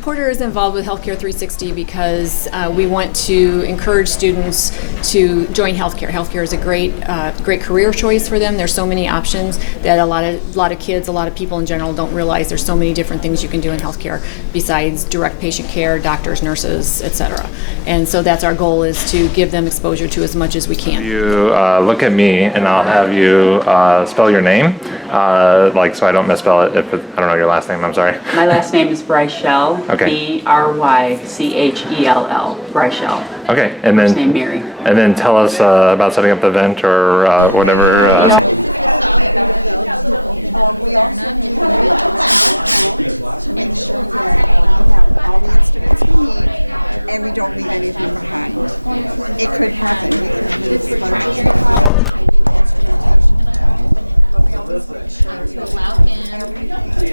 Porter is involved with Healthcare 360 because we want to encourage students to join healthcare. Healthcare is a great career choice for them. There's so many options that a lot of kids, a lot of people in general don't realize there's so many different things you can do in healthcare besides direct patient care, doctors, nurses, etc. And so that's our goal, is to give them exposure to as much as we can. You look at me and I'll have you spell your name, so I don't misspell it. If I don't know your last name, I'm sorry. My last name is Brychell. Okay. Brychell. Brychell. Okay, and First name then Mary. and then tell us about setting up the event or whatever. We also do make sure that we have all the instruments we need and we don't leave anything behind. It could happen. We could lose sponges. To allow him and open it up to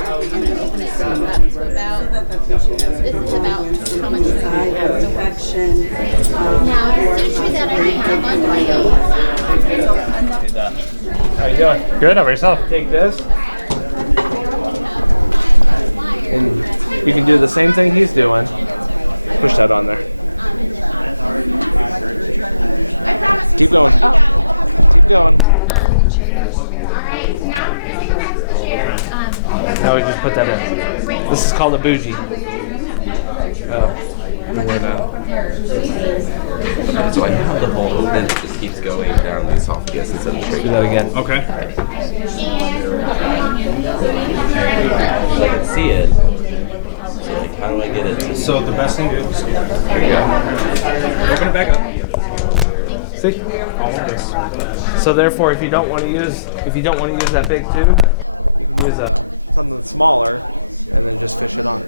about, this is about how much Infection. now the suture that I have on How you doing? Good. How about yourself? Take this. And you can do the same thing he's doing. Push that on there. Keep going. Keep going. Now we just put that in. This is called a bougie. So I have the whole open, it just keeps going down the esophagus instead of straight. Do that again. Okay. So I can see it. So like, how do I get it to... So the best thing to do is There you go. open it back up. See? All of this. So therefore, if you don't want to use that big tube, you can use something smaller, and then just fish it on.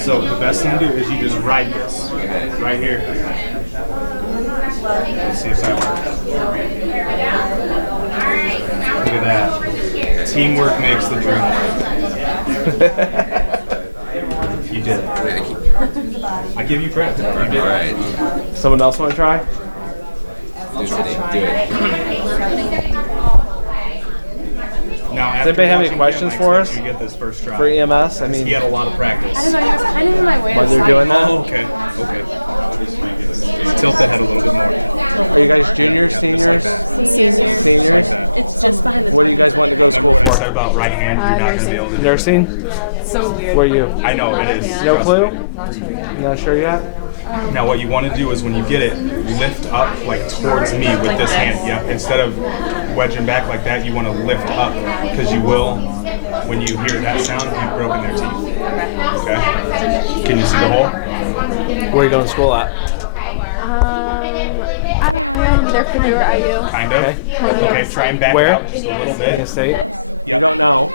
So the best thing to do is you just ride this right here. Let's see if that works. Look at that. Teamwork makes the dream work. You did it. I give you credit. You did it. Alright. Someone else want to try? Do sitting. Do it. Now, Does anybody have any questions for us? You get this first try. For EMS? I mean, He had a lot of practice. I don't know, he was kind of in my way. while they're doing that? Oh, okay. Okay. Tilt the head a little bit more. Are you guys juniors, seniors? Senior. Seniors? It's just behind the What do you guys want to go to school Remember what I said for? about right hand? You're not going to be able to do it. Nursing? So weird. Where are you? I know, it is. No Trust clue? me. Not sure yet? Now what you want to do is when you get it, lift up like towards me with this hand. Yep. Instead of wedging back like that, you want to lift up because you will, when you hear that sound, you've broken their teeth. Okay? Can you see the hole? Where are you going to school at? I don't know, I'm there for your IU. Kind of. Okay, try and back Where? out just a little Michigan bit. State? Yep. You don't know.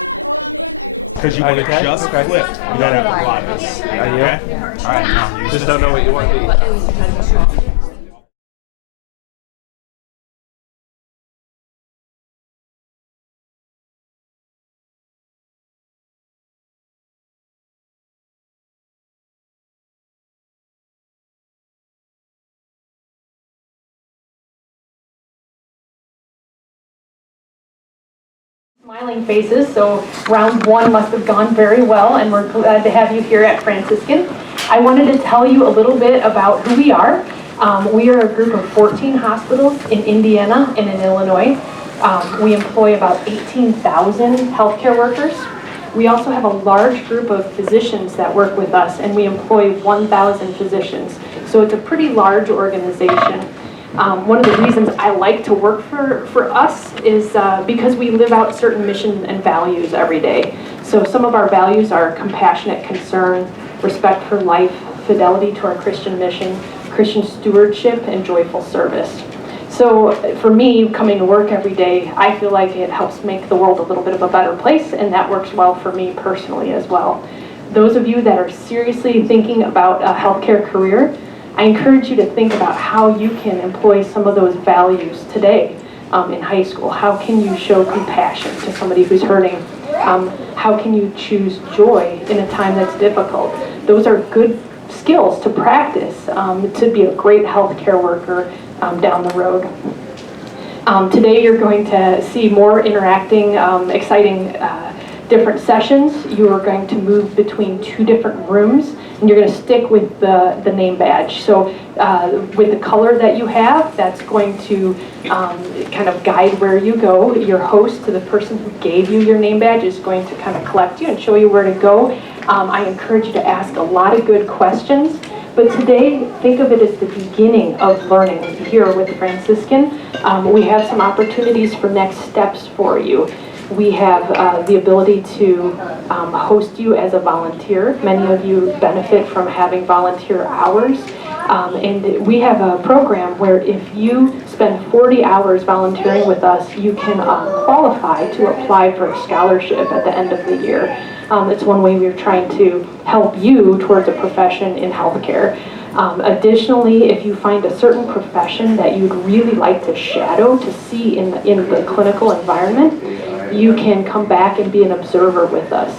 Because you want to Okay, just okay. flip. You don't have to blot this. you? Okay? All right, now use Just this don't know hand. what you want to be. Smiling faces, so round one must have gone very well, and we're glad to have you here at Franciscan. I wanted to tell you a little bit about who we are. We are a group of 14 hospitals in Indiana and in Illinois. We employ about 18,000 healthcare workers. We also have a large group of physicians that work with us, and we employ 1,000 physicians. So it's a pretty large organization. One of the reasons I like to work for us is because we live out certain missions and values every day. So some of our values are compassionate concern, respect for life, fidelity to our Christian mission, Christian stewardship, and joyful service. So for me, coming to work every day, I feel like it helps make the world a little bit of a better place, and that works well for me personally as well. Those of you that are seriously thinking about a healthcare career, I encourage you to think about how you can employ some of those values today in high school. How can you show compassion to somebody who's hurting? How can you choose joy in a time that's difficult? Those are good skills to practice to be a great healthcare worker down the road. Today you're going to see more interacting, exciting different sessions, you are going to move between 2 different rooms, and you're going to stick with the name badge. So with the color that you have, that's going to kind of guide where you go. Your host, to the person who gave you your name badge, is going to kind of collect you and show you where to go. I encourage you to ask a lot of good questions. But today, think of it as the beginning of learning here with Franciscan. We have some opportunities for next steps for you. We have the ability to host you as a volunteer. Many of you benefit from having volunteer hours. And we have a program where if you spend 40 hours volunteering with us, you can qualify to apply for a scholarship at the end of the year. It's one way we're trying to help you towards a profession in healthcare. Additionally, if you find a certain profession that you'd really like to shadow to see in the clinical environment, you can come back and be an observer with us.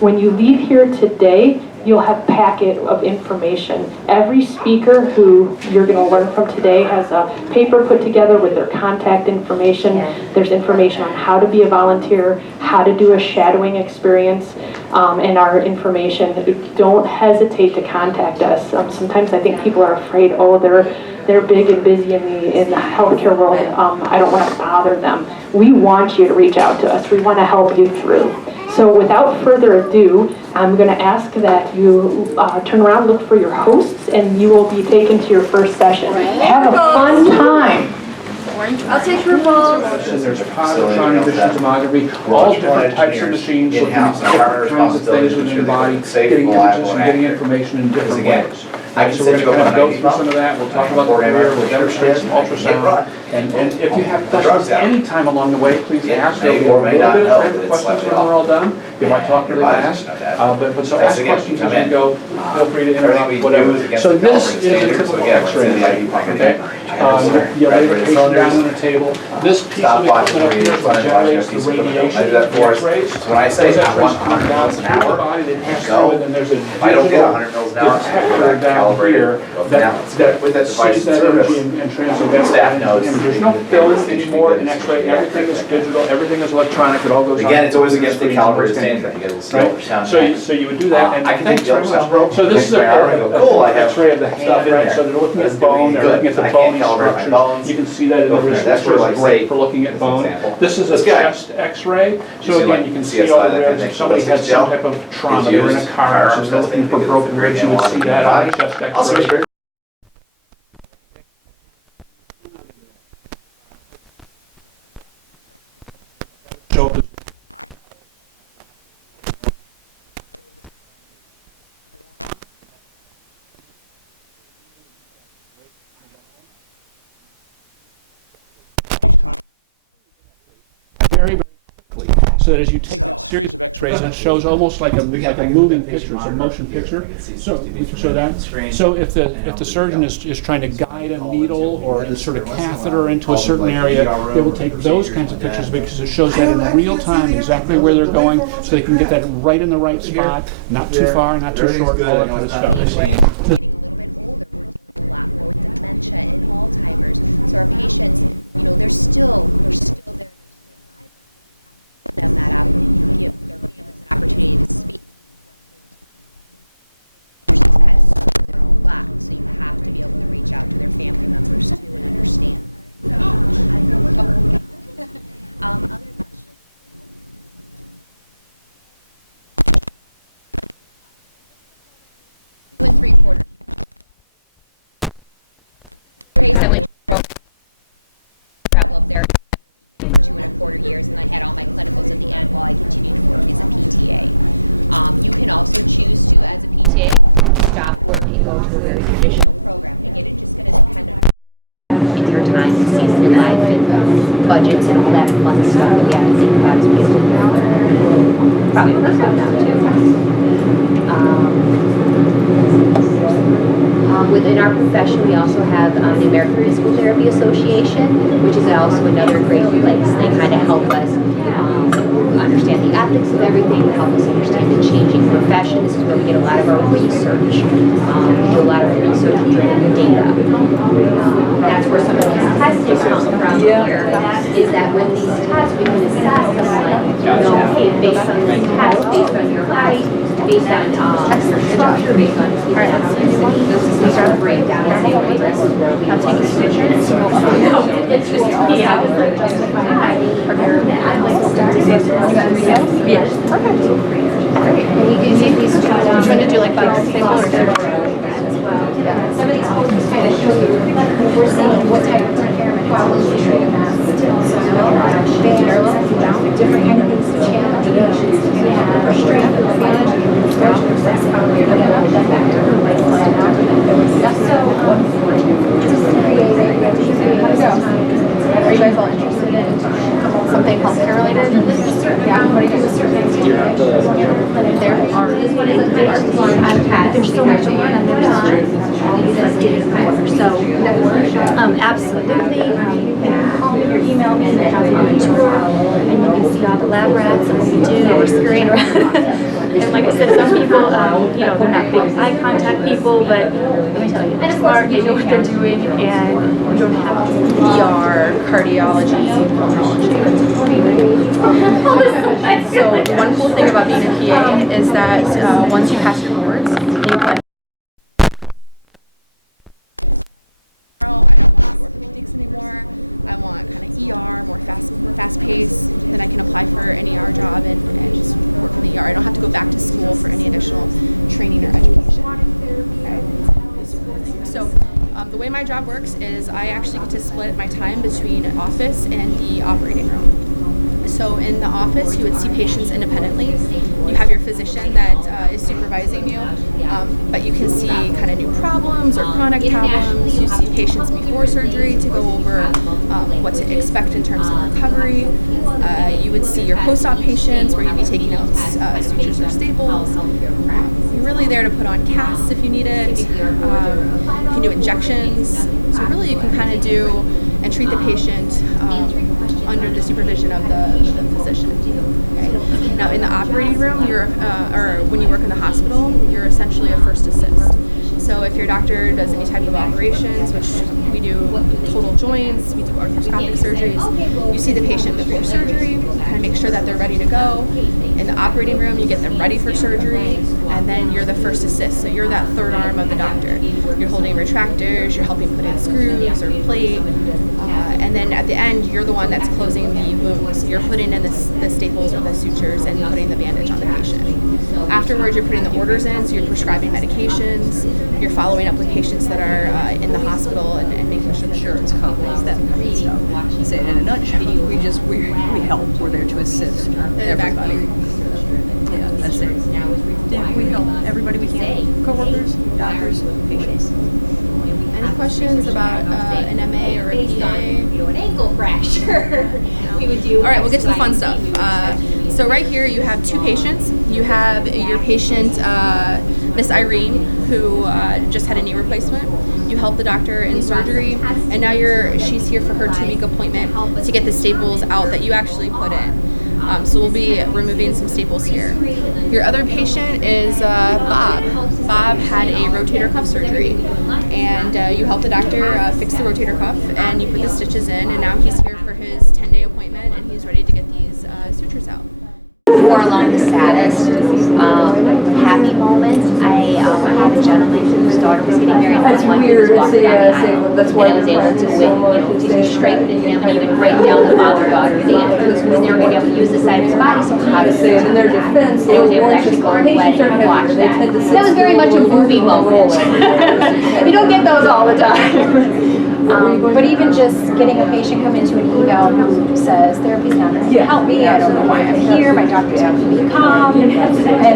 When you leave here today, you'll have a packet of information. Every speaker who you're going to learn from today has a paper put together with their contact information. There's information on how to be a volunteer, how to do a shadowing experience, and our information. Don't hesitate to contact us. Sometimes I think people are afraid, oh, they're big and busy in the healthcare world. I don't want to bother them. We want you to reach out to us. We want to help you through. So without further ado, I'm going to ask that you turn around, look for your hosts, and you will be taken to your first session. Have a fun time. I'll take your balls. There's positron emission tomography, all different types of machines looking at different kinds of things within the body, getting images and getting information in different ways. So we're going to kind of go through some of that. We'll talk about the career, we'll demonstrate some ultrasound. And if you have questions any time along the way, please ask. There'll be a little bit of time for questions when we're all done. You might talk really fast. But so ask questions as you go. Feel free to interrupt, whatever. So this is a typical X-ray. Okay? You lay the patient down on the table. This piece of equipment up here is what generates the radiation from the X-rays. When I say Those I want X-rays come 100 down miles an through the hour, body, they pass go. through, and then there's a If I don't get digital 100 miles an hour, detector down here that sees that energy and translates that into image. There's no film anymore in X-ray. Everything is digital. Everything is electronic. It all goes on. Again, it's always against the calibrated standard. You get a little sound. So you would do that, and I can thanks take the very ultrasound much. probe, So this is take my arm and go, cool, I an have X-ray of the hand, right? So they're looking at bone. They're looking at the bony structures. You can see that in the wrist. That's where, like, great say, for looking at bone. example. This is a This guy. chest X-ray. see, So like, again, you can see all the ribs. If somebody had some type of trauma, they were in a car accident, they're looking for broken ribs, you would see that on the chest X-ray. A series of X-rays. Getting a little bit older, we're dealing a lot more with dementia and Alzheimer's. So our patients, they're still there. They're still alive. Give them that opportunity, give their families an opportunity to speak. There's just kind of stuck in their own block, so you have to be able to reach out to their family members too and understand. Other questions? 2 3/4. I went to travel up there for 2 1/4 years, and I had all my clinicals at the end while I continued to work as a PTA. You can also choose to, as a PTA, program. Again, it's just going to depend on in your time and season of life and budgets and all that fun stuff that we have to think about as we get older. Probably works out now too. Within our profession, we also have the American Physical Therapy Association, which is also another great place. They kind of help us understand the ethics of everything, help us understand the changing profession. This is where we get a lot of our research. We do a lot of research-driven data. That's where some of these testing come from here, is that with these tests, we can assess someone based on the test, based on your height, based on your structure, based on these are the breakdown of the appointments. I'll take a picture and go up and down. It's just, yeah, prepare that. I'd like to start. Yes. Perfect. Great. And you can see these two. Trying to do like that single or some of these posters kind of show you, we're seeing what type of impairment problems we show you have. Different kind of things to challenge patients to have or strength or management. That's probably a factor. Are you guys all interested in something healthcare related? Yeah, what do you do with certain things? There are. There's so much to learn on their side. So, absolutely. Call me or email me and have a tour, and you can see all the lab rats and what we do. We're scurrying around. And like I said, some people, they're not big eye contact people, but let me tell you, they're smart, they know what they're doing, and you don't have to. ER, cardiology, pulmonology. So one cool thing about being a PA is that once you pass your boards, and you apply. I don't want to do orthopedics anymore. I want kind of ER, more fast pace. Then I can apply for an ER job and just work in the ER. I don't have to go back to school for any additional training or education. Okay. So the way my job works is I actually get to split my time between office and the operating room. So in the office, you would see patients independently. You have your physician that is supervising you, but you can see kind of new problems or chronic problems. You see patients before surgery to go over what to expect in terms of recovery. You would see your post-op patients where you'd be taking out sutures or staples. You're really there to put on casts if you need it. You can do injections. So really you can kind of do and treat the patient under the supervision of the physician. Okay. Now in the operating room, or when you work in the hospital, you're essentially a first assist. So if your doctor does any type of operations, which we do total joints, we do arthroscopic surgeries, you see the patient before surgery, kind of make sure that they're ready to go. In the operating room, you get them ready for surgery, and then you're the first assist. So you're that third arm of the doctor. You're holding retractors, you're helping put in screws or plate, and then at the end, you're the one that's closing the wounds. You're putting in the staples or the sutures and putting the bandage on the patient. Afterwards, you're putting the orders in, so you're prescribing medications, you're following up with patients that are in the hospital and making sure that insurance companies, that kind of stuff. Say it in a nutshell, we help. We're there to assist everybody. Yeah, that's it. Yeah, we help everybody we can. Coworkers, doctors, patients. Any questions about an MA or a PA? An ankle fracture. We would do. All right, we'll get to the fun stuff. So right here you have two patients. You have your patient, Miss Irene, who just had a knee replacement. You helped the doctor in surgery, and now she's here for her 2-week appointment to get the staples out that you actually put in. So we'll be removing some staples here. Your other patient is Bob. Bob had a rotator cuff surgery, and you helped the doctor fix the rotator cuff, and you put the stitches in, and now he's here for his 10-day appointment, and he's ready to get these sutures out. More along the saddest happy moments. I had a gentleman whose daughter was getting married. That's weird. He was walking down the aisle, and I was able to strengthen him and even break down the father-daughter dance because they were going to be able to use the side of his body. So how to say in their defense, they was able to actually go to the wedding and watch that. That was very much a movie moment. You don't get those all the time. But even just getting a patient come into an eval who says therapy's not going to help me, I don't know why I'm here, my doctor's going to be calm, and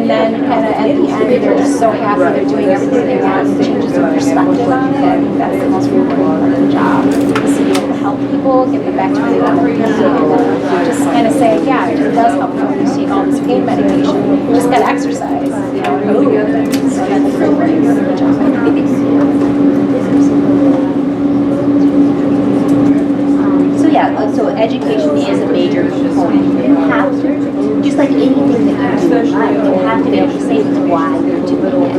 then kind of at the end they're just so happy they're doing everything they want, and changes their perspective on it. I think that's the most rewarding part of the job, is to be able to help people, get them back to where they want to be, and just kind of say, yeah, it does help you when you take all this pain medication, you just got to exercise, you know, and move. So that's a great way to do the job. So education is a major component. You have to, just like anything that you do in life, you have to be able to say why you're doing it.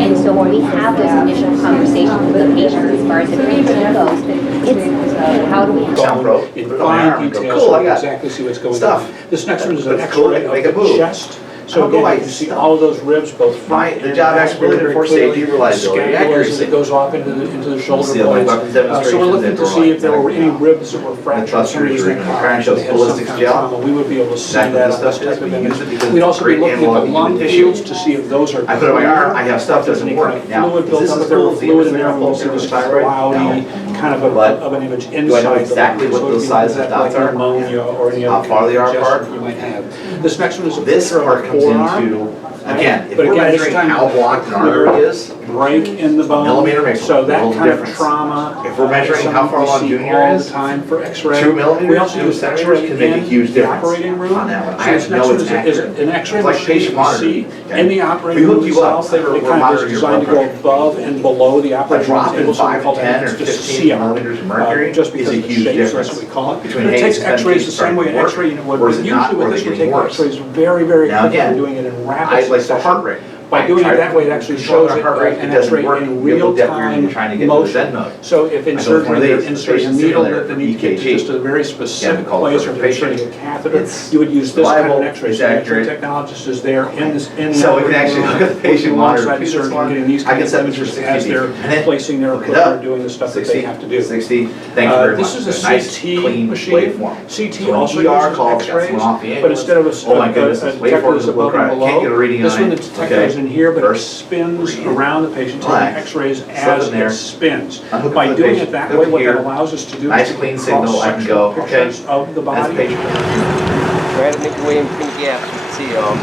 And so when we have those initial conversations with the patient as far as the treatment goes, it's how do we have Sound to in fine detail, so we exactly see what's going on. This next one is an X-ray of the chest. So again, you see all of those ribs, both front the job actually for safety, reliability, accuracy. that goes off into the shoulder See the blades. weapons So we're demonstrations looking that to see if there were any ribs that were fractured. Somebody's in Karen shows ballistics gel. We would be able to see Exactly that the on this stuff type of is. We use it image. because We'd it's also be great looking at the analog lung human fields to see if those are. I put it on my arm, I have stuff If there's doesn't any work. kind of Now, fluid is built this up, a if there were full fluid in there, full we'll see this kind of right? cloudy, kind of an image Do I know inside the exactly lung. what So those it'd be sizes like of dots are? pneumonia or any How other far they are congestion apart? that you might have. This next one is a This picture part of a comes forearm. into, again, if But we're again, this measuring time how blocked an artery is, break in the bone. millimeter makes So a that little kind of difference. trauma. If we're measuring how far along we see junior all is, the time for X-ray. 2 millimeters, We also 2 use centimeters X-ray can make a in huge the difference operating room. on that one. I So have this to next know one it's is accurate. an X-ray It's like machine patient you monitoring, see okay? in the We operating hook room you up, itself. say we're It kind of is monitoring your designed to blood go pressure. above and below the A operating room drop in table, so we 5 call to that 10 or just a 15 CR. millimeters of mercury Just because is a of the huge shapes, difference that's what we call it. between, But it hey, takes it's been X-rays the same way an starting to X-ray unit would, work, or but is it usually not, or with are this they we getting take worse? X-rays very, very Now quickly, again, doing it in rapid I like the succession. heart rate. By I doing try it to that way, it actually control shows the heart rate. an It doesn't X-ray work. in You real look at where time you're trying to get to the Zen motion. mode. So if I inserting, go for they're these, inserting a patient needle simulator, that they need to get to EKG. just a very specific call place, for or a they're inserting a patient. catheter, It's you would use this kind of reliable, an X-ray. it's So the accurate. technologist is there in the So we can operating actually room, look at the patient working monitor, alongside the this surgeon, one, getting these I can kinds set of this for images 60 as they're and then placing their look it equipment or up. doing the stuff that 60, they have to do. 60. Thank you very much. This is a Nice, CT clean machine. waveform. CT So when also ER uses calls, got X-rays, someone off the but ambulance. instead of a Oh my goodness, this detector waveform is is a above little and crap. below, Can't get a reading this on one, the it. detector Okay. is in here, but it First, spins breathe. around the patient, taking Relax. X-rays Slip as in there. it spins. Unhook By the doing patient. it that Go way, to what that here. allows us to do Nice is clean signal, I can go, okay. pictures of the That's body. patient. Try to make your way in between the gap. See y'all.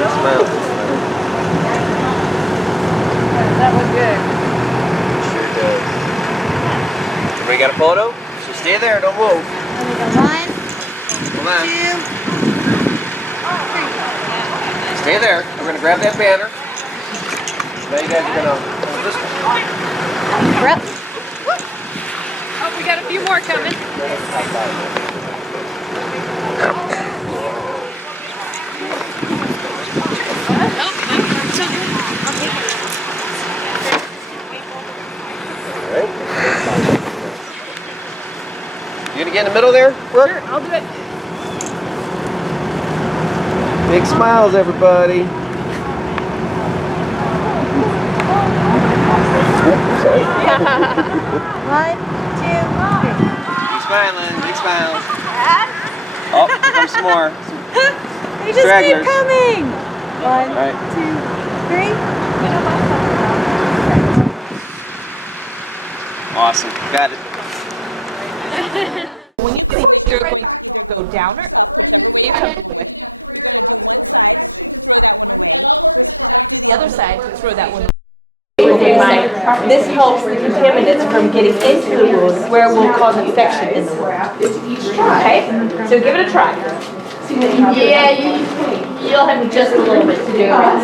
Nice smile. That was good. Sure does. Everybody got a photo? So stay there, don't move. One, Hold on. two, Stay there. We're gonna grab that banner. Now you guys are gonna hold this one. Oh, we got a few more coming. Alright. You gonna get in the middle there, Brooke? Sure, I'll do it. Big smiles, everybody. Sorry. one, two, Big smiling, big smile. Oh, here comes some more. they just Stragglers. keep coming. One, Alright. 2, 3. Awesome. Got it. You're going to either go down or up, whichever way you're comfortable with. You're going to do one side, throw that one away. Do the other side, throw that one away. This helps the contaminants from getting into the wound where it will cause infection in the wound. Okay? So give it a try. Yeah, you'll have just a little bit to do. Go ahead.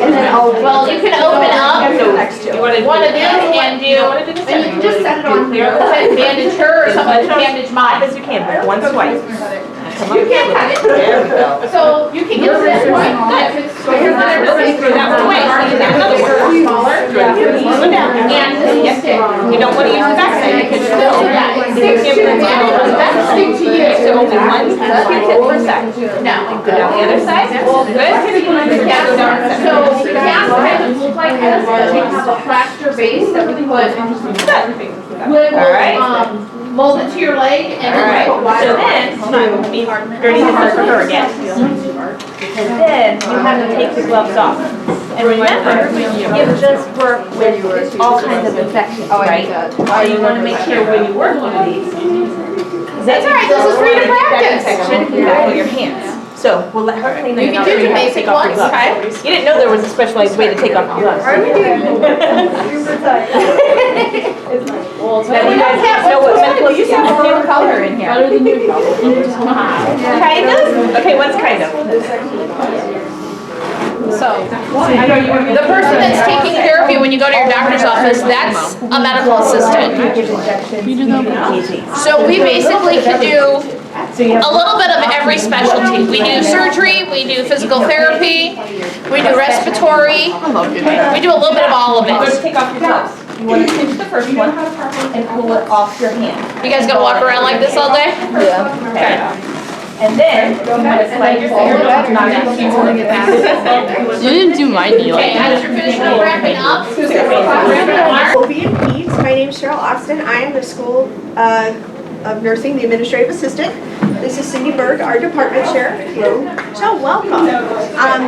And then, well, you can open up. You want to do and you can just set it on there. Bandage her or somebody bandage mine. As you can, but one swipe. You can cut it. There we go. So you can get this one. Throw that one away. So you got another one. Slow down. And stick. You don't want to use the backside because you're still. Stick to you. So only one Q-tip per side. No. Go down the other side. Good. So the cast kind of look like this, but we have a plaster base that we put. Mold it to your leg and then put water. So then, hold on, let me dirty this up for her again. And then you have to take the gloves off. And remember, you just work with all kinds of infections, right? So you want to make sure when you work one of these. That's all right, this is free to practice. Infection, you gotta put your hands. So we'll let her clean You it can up. do so you have to basic take off your ones, gloves. You didn't know there was a specialized way to take off your gloves. Are we doing? Now you guys know what medical you have a new color in here. Kind of? Okay, what's kind of? So, the person that's taking care of you when you go to your doctor's office, that's a medical assistant. So we basically can do a little bit of every specialty. We do surgery, we do physical therapy, we do respiratory, we do a little bit of all of You're going to it. take off your gloves. You want to pinch the first one and pull it off your hand. You guys gonna walk around like this all day? Yeah. Okay. And then you're going to slide your fingers. You didn't do my knee like that. After finishing wrapping up. Obi and Peds. My name is Cheryl Austin. I am the School of Nursing, the Administrative Assistant. This is Cindy Berg, our department chair. So welcome.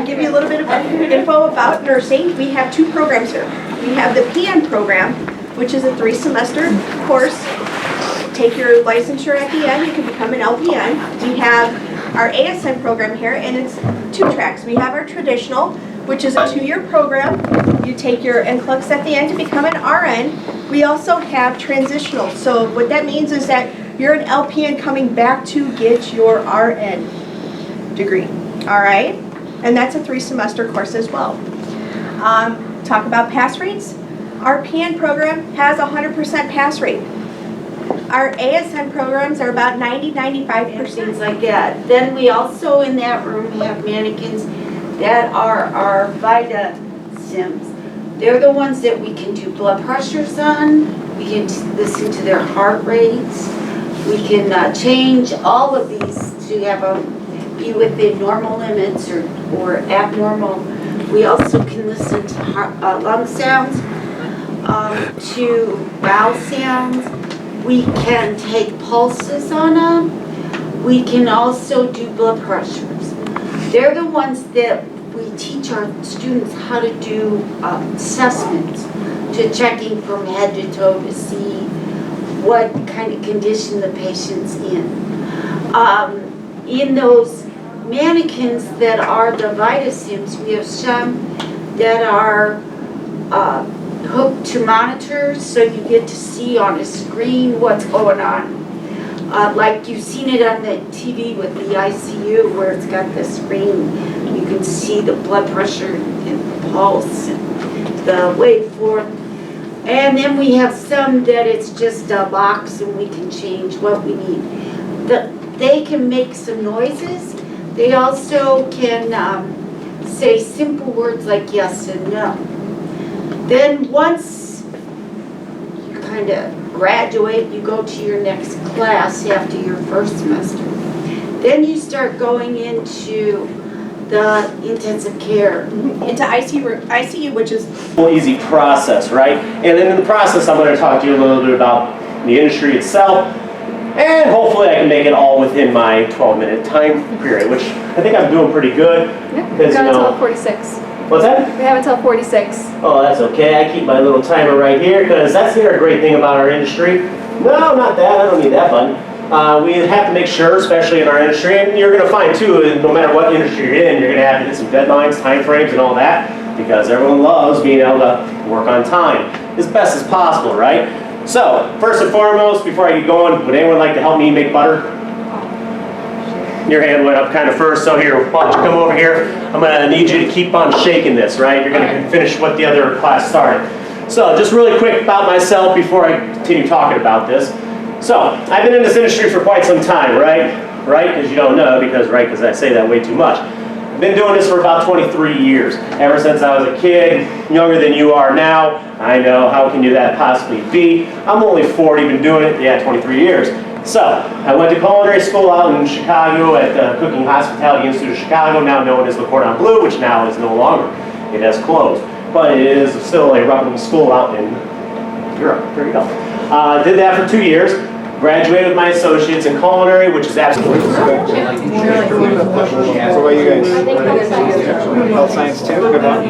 Give you a little bit of info about nursing. We have 2 programs here. We have the PN program, which is a 3-semester course. Take your licensure at the end, you can become an LPN. We have our ASN program here, and it's 2 tracks. We have our traditional, which is a 2-year program. You take your NCLEX at the end to become an RN. We also have transitional. So what that means is that you're an LPN coming back to get your RN degree. All right? And that's a 3-semester course as well. Talk about pass rates. Our PN program has a 100% pass rate. Our ASN programs are about 90-95%. Things like that. Then we also in that room have mannequins that are our Vita Sims. They're the ones that we can do blood pressures on. We can listen to their heart rates. We can change all of these to have them be within normal limits or abnormal. We also can listen to lung sounds, to bowel sounds. We can take pulses on them. We can also do blood pressures. They're the ones that we teach our students how to do assessments, to checking from head to toe to see what kind of condition the patient's in. In those mannequins that are the Vita Sims, we have some that are hooked to monitors, so you get to see on a screen what's going on. Like you've seen it on the TV with the ICU where it's got the screen. You can see the blood pressure and the pulse and the waveform. And then we have some that it's just a box and we can change what we need. They can make some noises. They also can say simple words like yes and no. Then once you kind of graduate, you go to your next class after your first semester. Then you start going into the intensive care. Into ICU, which is easy process, right? And then in the process, I'm going to talk to you a little bit about the industry itself, and hopefully I can make it all within my 12-minute time period, which I think I'm doing pretty good. Yeah, we've got until 46. What's that? We have until 46. Oh, that's okay. I keep my little timer right here because that's the other great thing about our industry. No, not that. I don't need that button. We have to make sure, especially in our industry, and you're going to find too, no matter what industry you're in, you're going to have to hit some deadlines, time frames, and all that, because everyone loves being able to work on time as best as possible, right? So, first and foremost, before I get going, would anyone like to help me make butter? Your hand went up kind of first, so here, why don't you come over here? I'm going to need you to keep on shaking this, right? You're going to finish what the other class started. So, just really quick about myself before I continue talking about this. So, I've been in this industry for quite some time, right? Right? Because you don't know, because I say that way too much. I've been doing this for about 23 years. Ever since I was a kid, younger than you are now. I know, how can you that possibly be? I'm only 40, been doing it, 23 years. So, I went to culinary school out in Chicago at the Cooking Hospitality Institute of Chicago, now known as the Cordon Bleu, which now is no longer. It has closed. But it is still a reputable school out in Europe. There you go. Did that for 2 years. Graduated with my associates in culinary, which is absolutely. So what you guys? Health science too? Good one.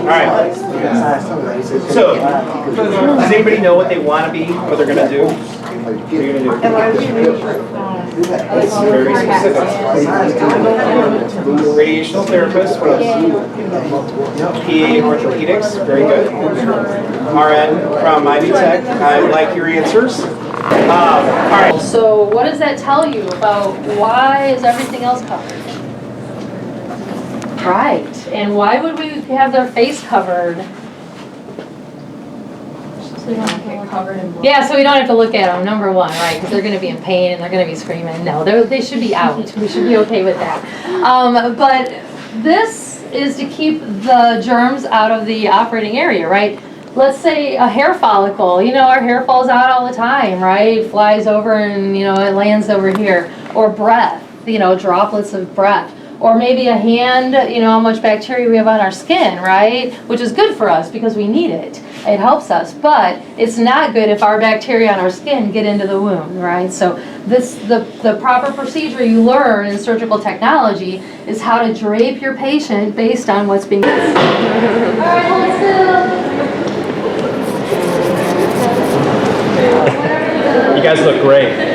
Alright. So, does anybody know what they want to be, what they're going to do? What are you going to do? It's very specific. Radiational therapist, what else? PA in orthopedics, very good. RN from Ivy Tech, I like your answers. Alright. So what does that tell you about why is everything else covered? Right, and why would we have their face covered? Yeah, so we don't have to look at them, number one, right? Because they're going to be in pain and they're going to be screaming. No, they should be out. We should be okay with that. But this is to keep the germs out of the operating area, right? Let's say a hair follicle. You know, our hair falls out all the time, right? Flies over and, you know, it lands over here. Or breath, you know, droplets of breath. Or maybe a hand, you know, how much bacteria we have on our skin, right? Which is good for us because we need it. It helps us. But it's not good if our bacteria on our skin get into the wound, right? So the proper procedure you learn in surgical technology is how to drape your patient based on what's being done. All right, hold still. You guys look great.